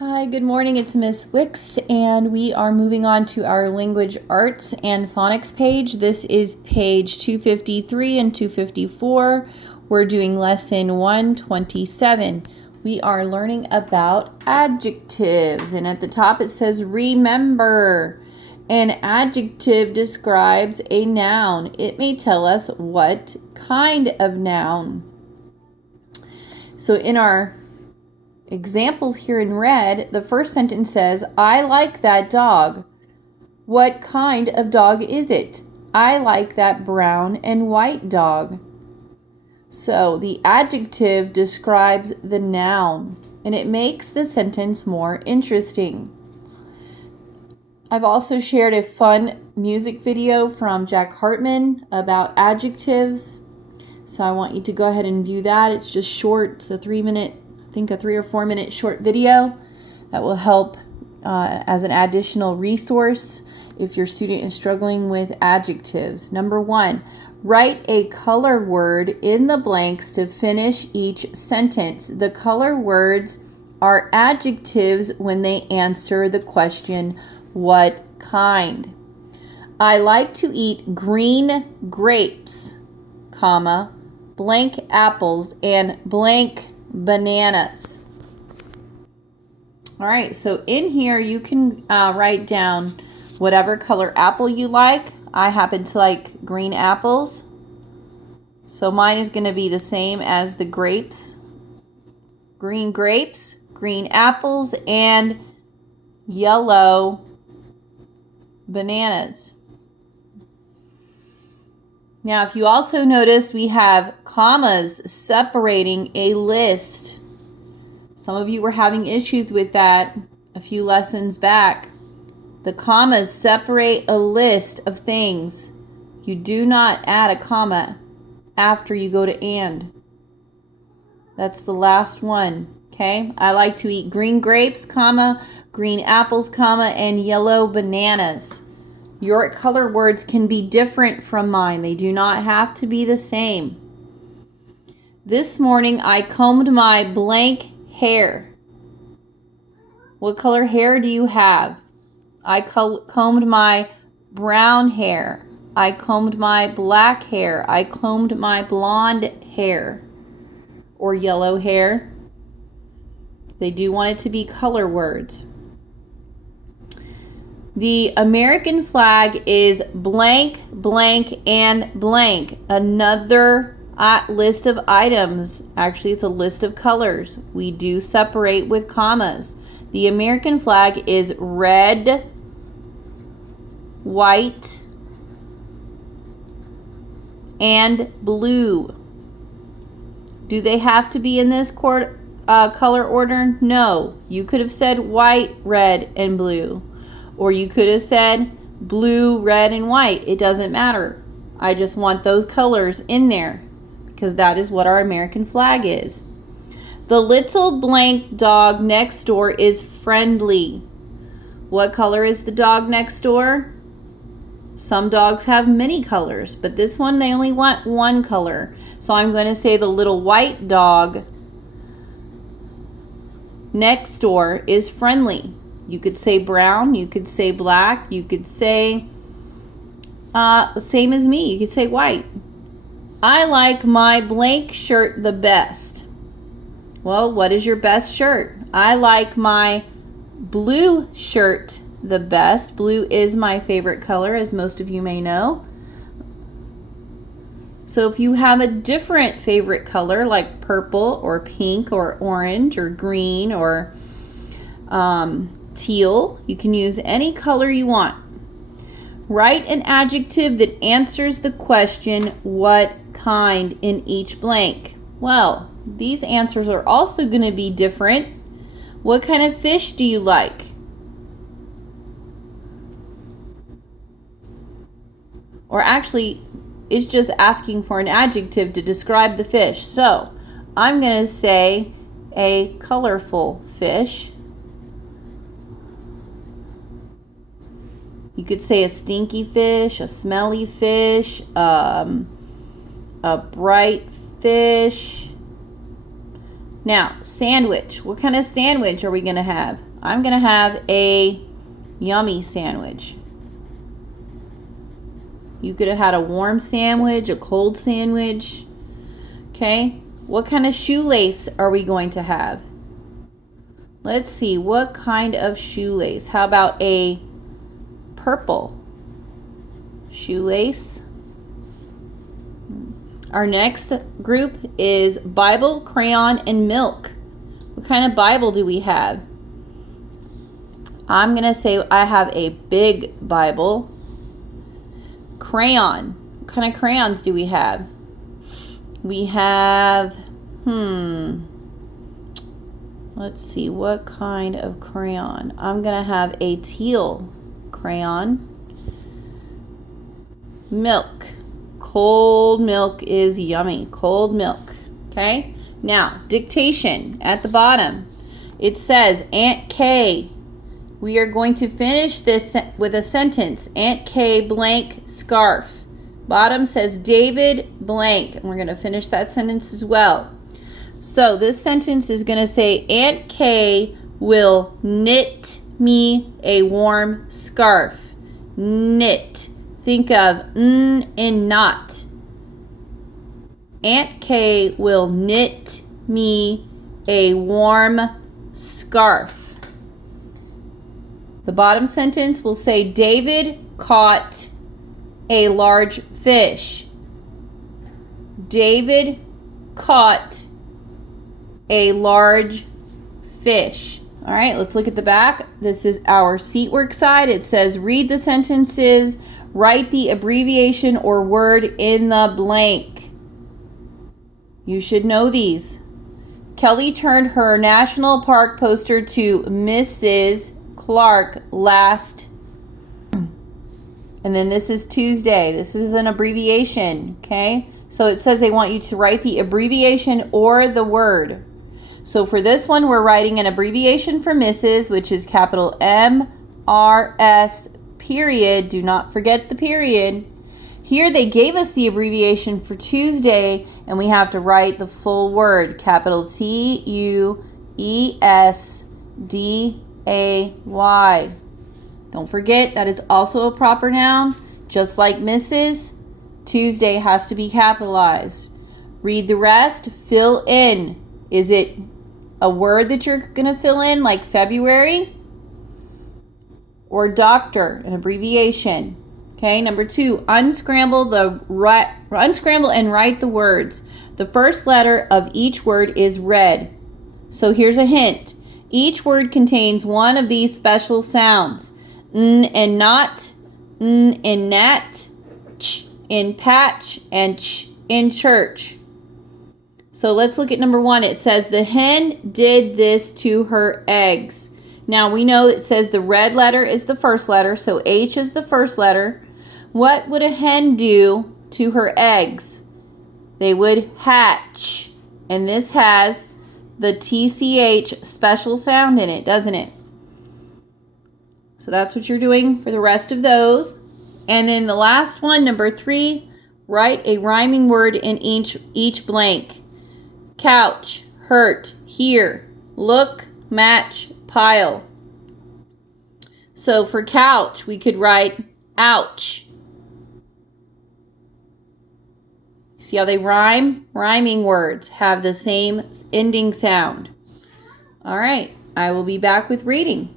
Hi, good morning. It's Miss Wicks, and we are moving on to our language arts and phonics page. This is page 253 and 254. We're doing lesson 127. We are learning about adjectives, and at the top it says remember. An adjective describes a noun. It may tell us what kind of noun. So in our examples here in red, the first sentence says, I like that dog. What kind of dog is it? I like that brown and white dog. So the adjective describes the noun, and it makes the sentence more interesting. I've also shared a fun music video from Jack Hartman about adjectives. So I want you to go ahead and view that. It's just short. It's a 3 or 4 minute short video that will help as an additional resource if your student is struggling with adjectives. Number 1, write a color word in the blanks to finish each sentence. The color words are adjectives when they answer the question, what kind? I like to eat green grapes, comma, blank apples, and blank bananas. All right, so in here you can write down whatever color apple you like. I happen to like green apples, so mine is going to be the same as the grapes. Green grapes, green apples, and yellow bananas. Now, if you also noticed, we have commas separating a list. Some of you were having issues with that a few lessons back. The commas separate a list of things. You do not add a comma after you go to and. That's the last one, okay? I like to eat green grapes, comma, green apples, comma, and yellow bananas. Your color words can be different from mine. They do not have to be the same. This morning I combed my blank hair. What color hair do you have? I combed my brown hair. I combed my black hair. I combed my blonde hair or yellow hair. They do want it to be color words. The American flag is blank, blank, and blank. Another list of items. Actually, it's a list of colors. We do separate with commas. The American flag is red, white, and blue. Do they have to be in this color order? No. You could have said white, red, and blue. Or you could have said blue, red, and white. It doesn't matter. I just want those colors in there because that is what our American flag is. The little blank dog next door is friendly. What color is the dog next door? Some dogs have many colors, but this one they only want one color. So I'm going to say the little white dog next door is friendly. You could say brown, you could say black, you could say, same as me, you could say white. I like my blank shirt the best. Well, what is your best shirt? I like my blue shirt the best. Blue is my favorite color, as most of you may know. So if you have a different favorite color, like purple or pink or orange or green or teal, you can use any color you want. Write an adjective that answers the question, what kind, in each blank. Well, these answers are also going to be different. What kind of fish do you like? Or actually, it's just asking for an adjective to describe the fish. So, I'm going to say a colorful fish. You could say a stinky fish, a smelly fish, a bright fish. Now, sandwich. What kind of sandwich are we going to have? I'm going to have a yummy sandwich. You could have had a warm sandwich, a cold sandwich. Okay, what kind of shoelace are we going to have? Let's see, what kind of shoelace? How about a purple shoelace? Our next group is Bible, crayon, and milk. What kind of Bible do we have? I'm going to say I have a big Bible. Crayon. What kind of crayons do we have? We have, let's see, what kind of crayon? I'm going to have a teal crayon. Milk. Cold milk is yummy. Cold milk. Okay? Now, dictation at the bottom. It says, Aunt Kay. We are going to finish this with a sentence. Aunt Kay blank scarf. Bottom says David blank. And we're going to finish that sentence as well. So this sentence is going to say, Aunt Kay will knit me a warm scarf. Knit. Think of n and not. Aunt Kay will knit me a warm scarf. The bottom sentence will say, David caught a large fish. David caught a large fish. All right, let's look at the back. This is our seat work side. It says, read the sentences, write the abbreviation or word in the blank. You should know these. Kelly turned her national park poster to Mrs. Clark last, and then this is Tuesday. This is an abbreviation, okay? So it says they want you to write the abbreviation or the word. So for this one, we're writing an abbreviation for Mrs., which is capital M-R-S, period. Do not forget the period. Here they gave us the abbreviation for Tuesday, and we have to write the full word, capital T-U-E-S-D A-Y. Don't forget, that is also a proper noun. Just like Mrs., Tuesday has to be capitalized. Read the rest, fill in. Is it a word that you're going to fill in, like February? Or doctor, an abbreviation. Okay, number 2, unscramble and write the words. The first letter of each word is red. So here's a hint. Each word contains one of these special sounds. N and not, n in nat, ch in patch, and ch in church. So let's look at number 1. It says, the hen did this to her eggs. Now we know it says the red letter is the first letter, so H is the first letter. What would a hen do to her eggs? They would hatch. And this has the TCH special sound in it, doesn't it? So that's what you're doing for the rest of those. And then the last one, number 3, write a rhyming word in each blank. Couch, hurt, here, look, match, pile. So for couch, we could write ouch. See how they rhyme? Rhyming words have the same ending sound. All right, I will be back with reading.